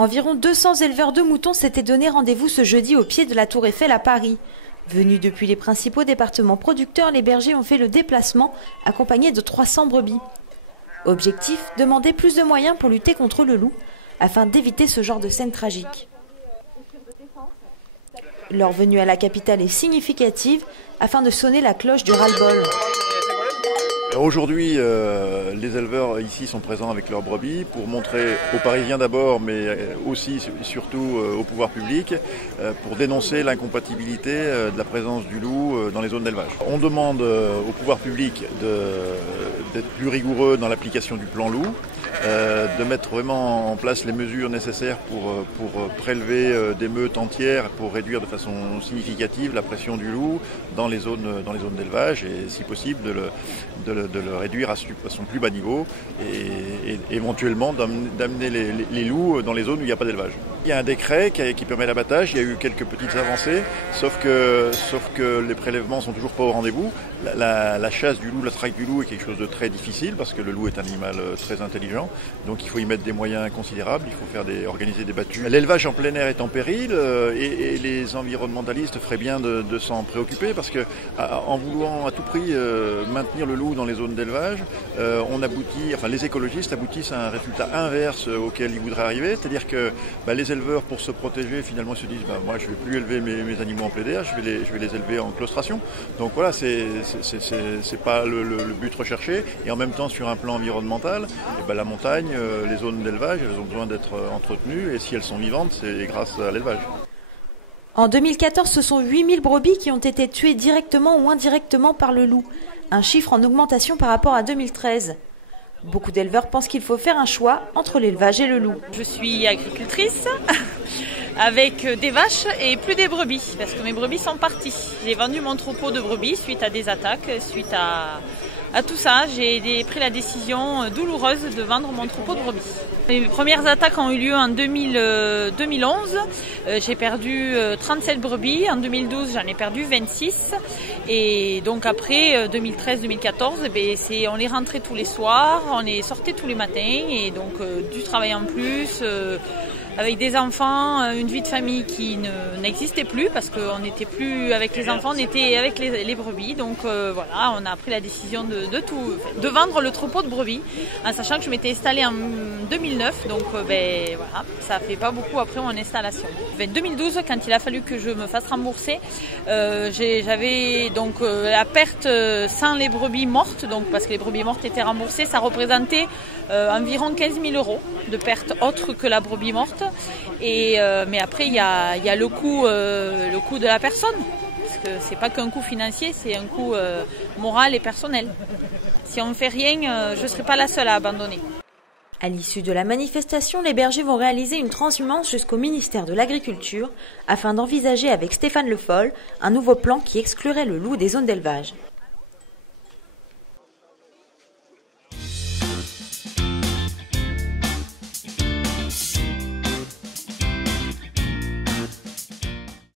Environ 200 éleveurs de moutons s'étaient donné rendez-vous ce jeudi au pied de la Tour Eiffel à Paris. Venus depuis les principaux départements producteurs, les bergers ont fait le déplacement, accompagnés de 300 brebis. Objectif, demander plus de moyens pour lutter contre le loup, afin d'éviter ce genre de scène tragique. Leur venue à la capitale est significative, afin de sonner la cloche du ras-le-bol. Aujourd'hui, les éleveurs ici sont présents avec leurs brebis pour montrer aux Parisiens d'abord, mais aussi surtout au pouvoir public, pour dénoncer l'incompatibilité de la présence du loup dans les zones d'élevage. On demande au pouvoir public d'être plus rigoureux dans l'application du plan loup, de mettre vraiment en place les mesures nécessaires pour prélever des meutes entières pour réduire de façon significative la pression du loup dans les zones d'élevage et si possible de le réduire à son plus bas niveau et éventuellement d'amener les loups dans les zones où il n'y a pas d'élevage. Il y a un décret qui permet l'abattage, il y a eu quelques petites avancées, sauf que les prélèvements sont toujours pas au rendez-vous. La chasse du loup, la traque du loup est quelque chose de très difficile parce que le loup est un animal très intelligent, donc il faut y mettre des moyens considérables, il faut organiser des battues. L'élevage en plein air est en péril et les environnementalistes feraient bien de s'en préoccuper parce que en voulant à tout prix maintenir le loup dans les zones d'élevage, les écologistes aboutissent à un résultat inverse auquel ils voudraient arriver, c'est-à-dire que les éleveurs, pour se protéger, finalement se disent moi je ne vais plus élever mes animaux en plein air, je vais les élever en claustration. Donc voilà, c'est pas le but recherché. Et en même temps, sur un plan environnemental, la montagne, les zones d'élevage, elles ont besoin d'être entretenues et si elles sont vivantes, c'est grâce à l'élevage. En 2014, ce sont 8000 brebis qui ont été tuées directement ou indirectement par le loup, un chiffre en augmentation par rapport à 2013. Beaucoup d'éleveurs pensent qu'il faut faire un choix entre l'élevage et le loup. Je suis agricultrice avec des vaches et plus des brebis parce que mes brebis sont parties. J'ai vendu mon troupeau de brebis suite à des attaques, suite à tout ça. J'ai pris la décision douloureuse de vendre mon troupeau de brebis. Les premières attaques ont eu lieu en 2011. J'ai perdu 37 brebis. En 2012, j'en ai perdu 26. Et donc après 2013-2014, on les rentrait tous les soirs, on les sortait tous les matins. Et donc du travail en plus, avec des enfants, une vie de famille qui n'existait plus parce qu'on n'était plus avec les enfants, on était avec les brebis. Donc voilà, on a pris la décision de vendre le troupeau de brebis, en sachant que je m'étais installée en 2009. Donc voilà, ça fait pas beaucoup après mon installation. En 2012, quand il a fallu que je me fasse rembourser, j'avais donc la perte sans les brebis mortes, donc parce que les brebis mortes étaient remboursées, ça représentait environ 15 000 € de pertes autres que la brebis morte. Mais après il y a le coût de la personne, parce que c'est pas qu'un coût financier, c'est un coût moral et personnel. Si on ne fait rien, je ne serai pas la seule à abandonner. À l'issue de la manifestation, les bergers vont réaliser une transhumance jusqu'au ministère de l'Agriculture afin d'envisager avec Stéphane Le Foll un nouveau plan qui exclurait le loup des zones d'élevage.